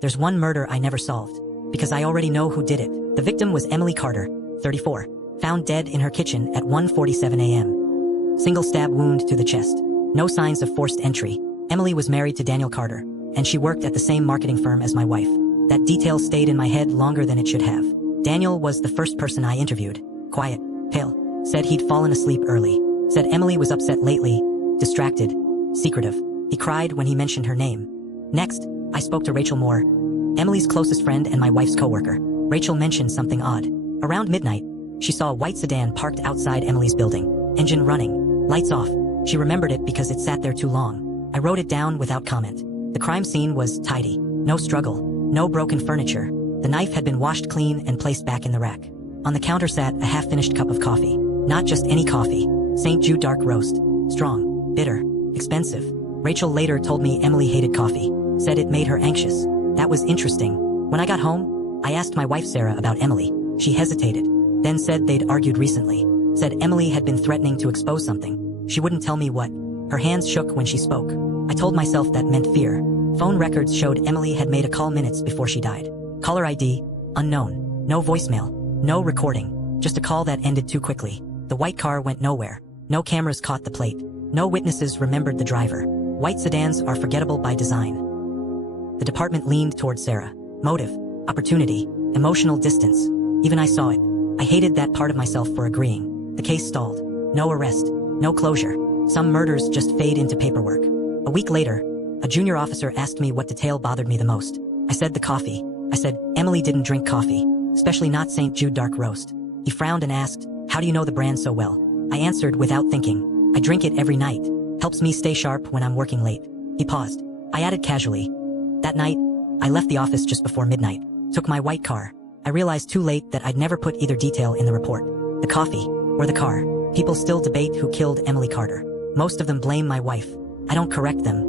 There's one murder I never solved, because I already know who did it. The victim was Emily Carter, 34, found dead in her kitchen at 1:47 a.m. Single stab wound to the chest. No signs of forced entry. Emily was married to Daniel Carter, and she worked at the same marketing firm as my wife. That detail stayed in my head longer than it should have. Daniel was the first person I interviewed. Quiet, pale, said he'd fallen asleep early. Said Emily was upset lately, distracted, secretive. He cried when he mentioned her name. Next, I spoke to Rachel Moore, Emily's closest friend and my wife's coworker. Rachel mentioned something odd. Around midnight, she saw a white sedan parked outside Emily's building. Engine running, lights off. She remembered it because it sat there too long. I wrote it down without comment. The crime scene was tidy. No struggle, no broken furniture. The knife had been washed clean and placed back in the rack. On the counter sat a half-finished cup of coffee. Not just any coffee. St. Jude dark roast. Strong, bitter, expensive. Rachel later told me Emily hated coffee. Said it made her anxious. That was interesting. When I got home, I asked my wife Sarah about Emily. She hesitated, then said they'd argued recently. Said Emily had been threatening to expose something. She wouldn't tell me what. Her hands shook when she spoke. I told myself that meant fear. Phone records showed Emily had made a call minutes before she died. Caller ID, unknown. No voicemail, no recording. Just a call that ended too quickly. The white car went nowhere. No cameras caught the plate. No witnesses remembered the driver. White sedans are forgettable by design. The department leaned toward Sarah. Motive, opportunity, emotional distance. Even I saw it. I hated that part of myself for agreeing. The case stalled. No arrest, no closure. Some murders just fade into paperwork. A week later, a junior officer asked me what detail bothered me the most. I said the coffee. I said, Emily didn't drink coffee, especially not St. Jude dark roast. He frowned and asked, how do you know the brand so well? I answered without thinking, I drink it every night. Helps me stay sharp when I'm working late. He paused. I added casually, that night, I left the office just before midnight. Took my white car. I realized too late that I'd never put either detail in the report. The coffee, or the car. People still debate who killed Emily Carter. Most of them blame my wife. I don't correct them,